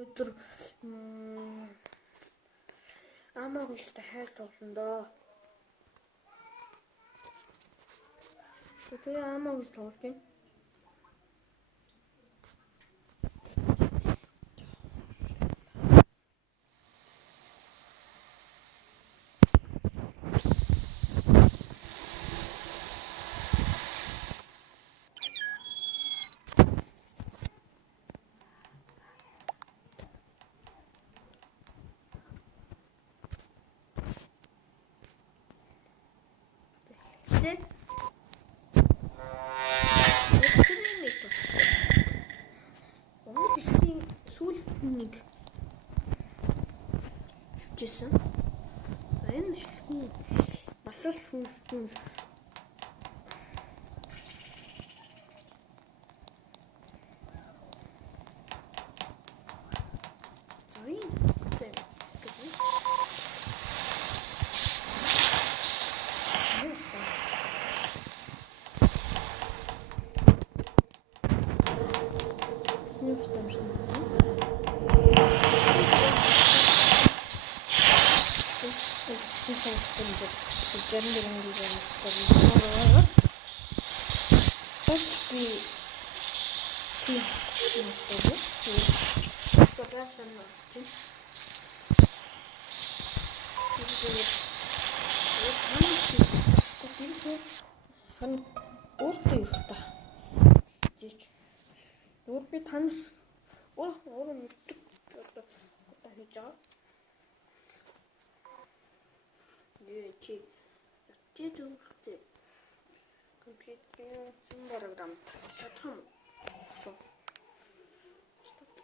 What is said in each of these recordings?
Өдөр амаагүйстэй хайлт болно доо. Тэгээ амаагүйс тоглож байна. Сүүлд жисэн. Энэ шин бас л сүүлд би танаас өөрөө мэддэг одоо хийж байгаа. Чи зүгтээ компьютер програм чадах юм.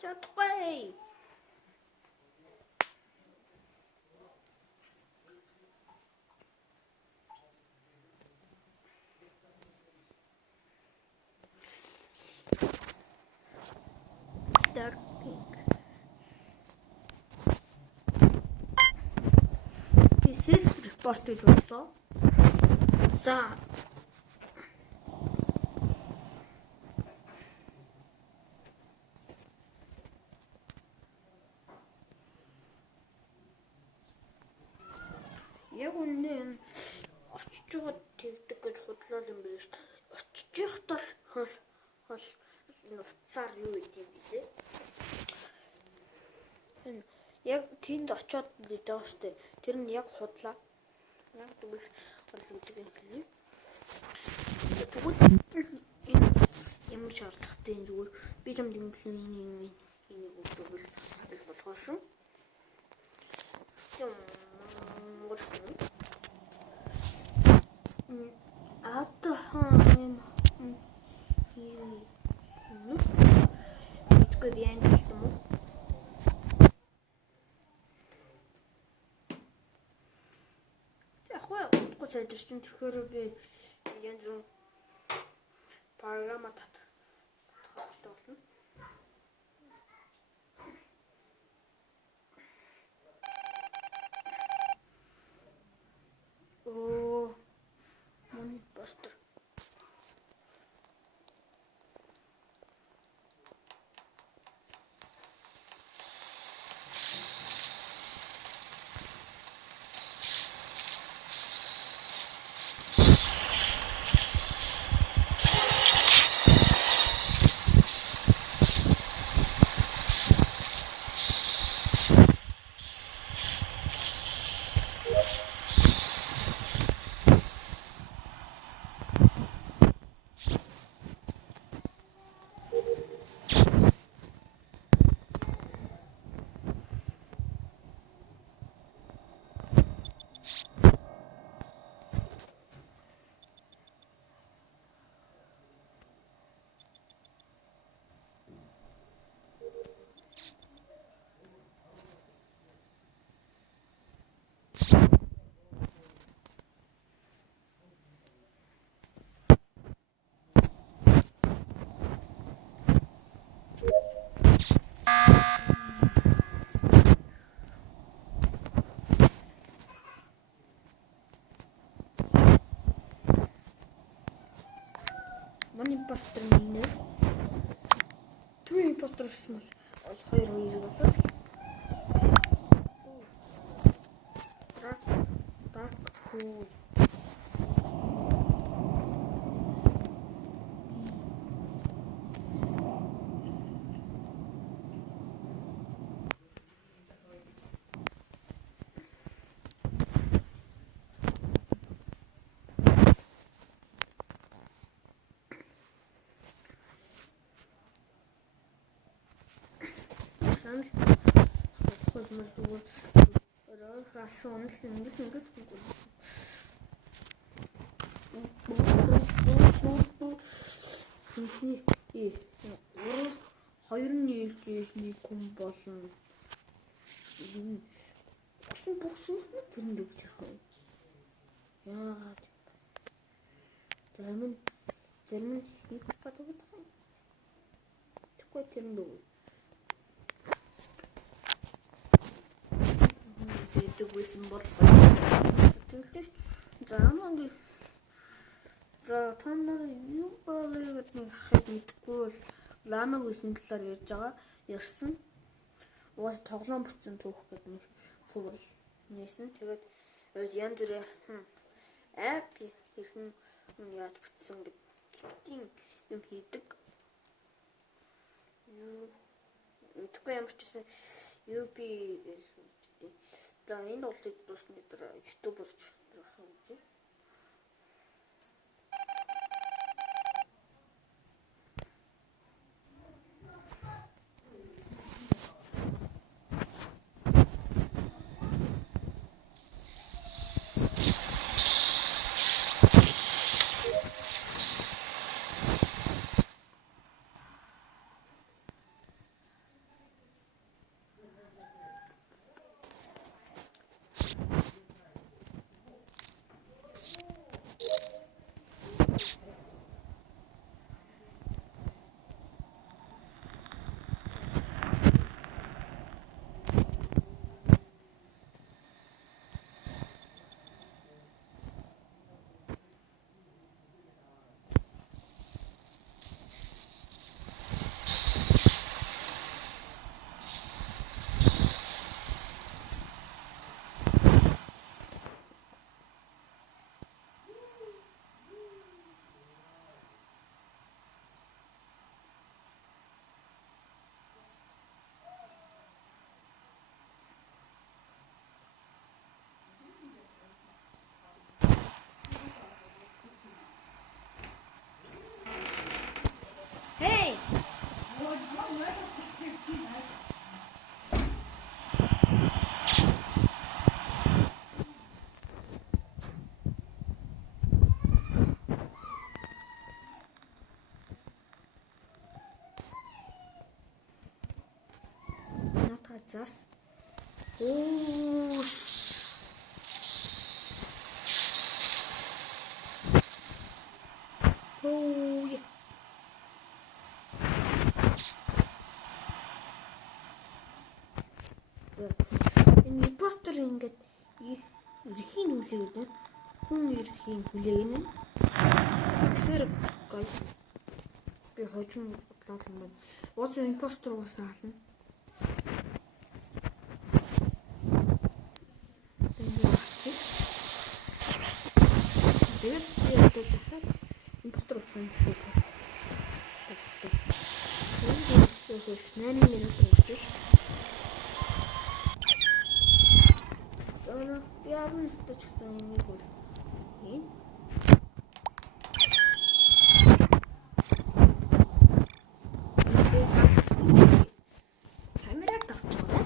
Чадахгүй. Self-report гэж боллоо. За. Яг үнэн очиж байгаа тэгдэг гэж худлаа юм биш. Очиж явахдаа хол нуцаар юу идэв билээ. Яг тэнд очиод видеостэй тэр нь яг худлаа. Яг тэгвэл бодлогддог юм хэлээ. Тэгвэл ямар шаардлагатай юм зүгээр би юм дэмжлэний энийг өгдөгөл болохосон. Итгүй bien юм уу? Сайдэрчин тэгэхээр би янз бүр програма татах болно. Money Buster. Money Buster минь. Төвийн импостер гэсэн бол 2 үеийг болоо. санал хөлмөр зүгээр расан онол ингэж хоёр нийлжсэн хүн болно. Бухсус нь тэрэнд өгч яах вэ? Яагаад? Зарим хийх гэдэг юм. Тэгвэл тэрэнд өг. Тэгээд үсэн бол тэгвэл заамаг за та нар юу болоод нэг хахад мэдгүй бол ламаг үсэн талаар ярьсан. Уус тоглоом бүтсэн түүх гэдэг нэг фурл нээсэн. Тэгээд янз бүрээ апп хэрхэн яад бүтсэн гэдгийг юм хийдэг. Тэгвэл ямар ч гэсэн UB гэсэн. За энэ болыг дуусны дараа YouTube-оор харах үү? Hey! Натгацаас оо энэ импостер ингээд эрхийн хүлээг үү? Хүн эрхийн хүлээг нь. Тэгэхээр guys би хожим бодлоо юм байна. Уус импостер уусаа хална. Тэгээд би одоо дахиад импостер уусаа шууд. 8 минут өнгөрч. Яран стач гэсэн юм бол ийн камераа тавьж байгаа.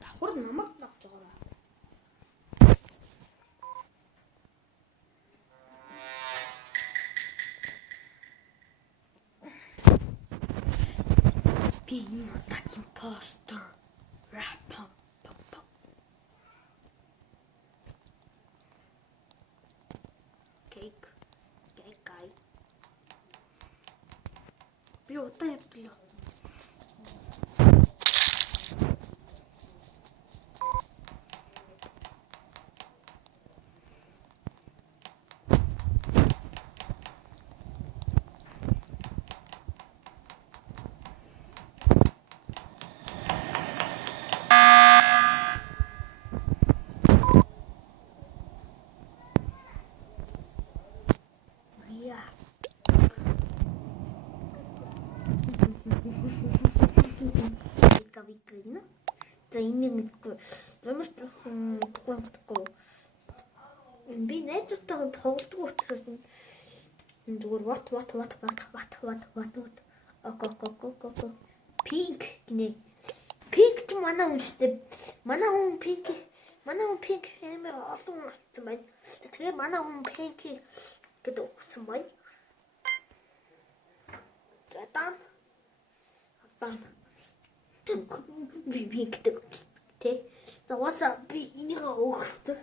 Давхар намайг тавьж байгаа. Би энэ импостер рапам Гай. Би удаан явдлаа. Викрина. За энэ мэдгүй. Ямар ч мэдгүй. Би найзтайгаа тоглодог учраас энэ зүгээр what. Ок. Pink гинэ. Pink ч манай хүн шүү дээ. Манай хүн pink амар олон утсан байна. Тэгэхээр манай хүн pink гэдэг өгсөн байна. Дан. Би гэдэг тий. За уусаа би энийг өгөх хэрэгтэй.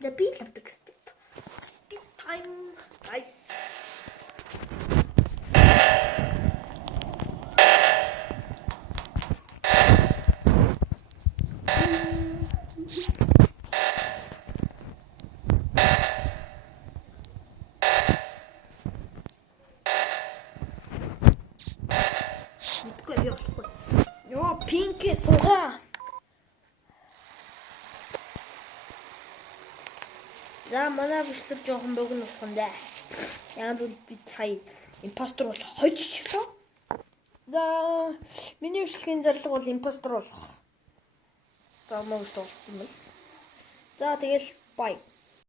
The beat of the skip time, guys. Yo, pink суугаа. За манай бистер жоохон богино болох юм даа. Яг л би сая импостер бол хожчихлоо. За миний өсөлхийн зарлага бол импостер болох. За мөн болох юм байна. За тэгэл бай.